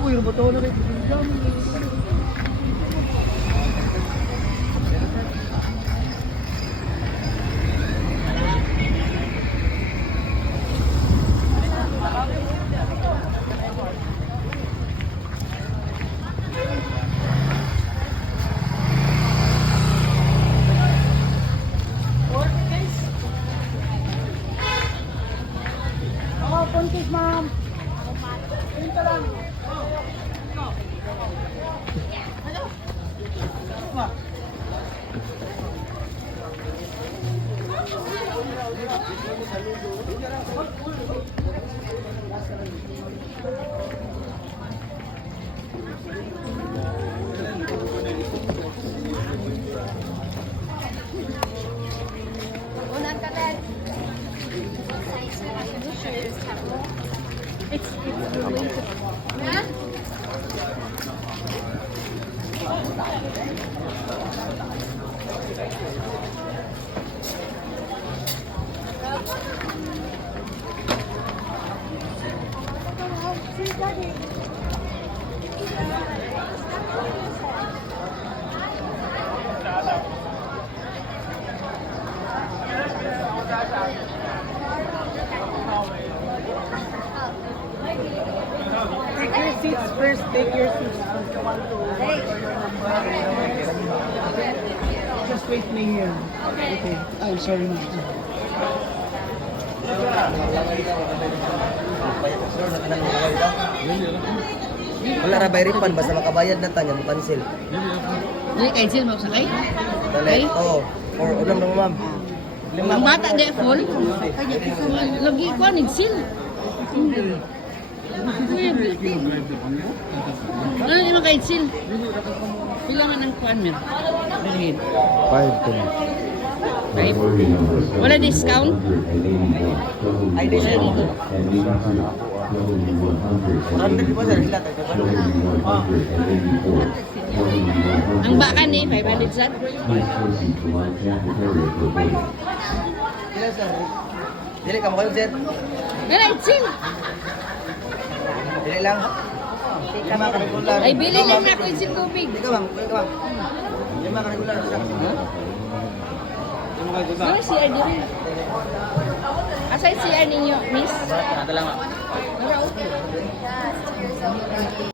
Uy, ano ba ito na rin? Puntis, ma'am. Pinta lang. Unang kanan. It's relatable. Yeah? Take your seats first. Take your seats. Just wait me here. Okay. I'm sorry, ma'am. Wala na bay refund, basta makabayad na tayo, mo cancel. Dili cancel mo sakay? Dali, oo. Or ulam lang ma'am. Ang bata di full. Lagi ko ning sil. Ano yung mga kaitsil? Pila man ang kuan mir? Dalhin. 5 to. Five. Wala discount? Ay, di sir. Random di ba sir? Sila tayo. Ang baka ni 500 sat. Sila sir. Dili ka mo kayo sir. Kaitsil. Dili lang. Lima ka regular. Ay bili lang na ko itsil tubig. Di ka ma'am, ka ma'am. Lima ka regular. Ano CR diri? Asa CR ninyo, miss? Ito lang ma'am. Wala okay.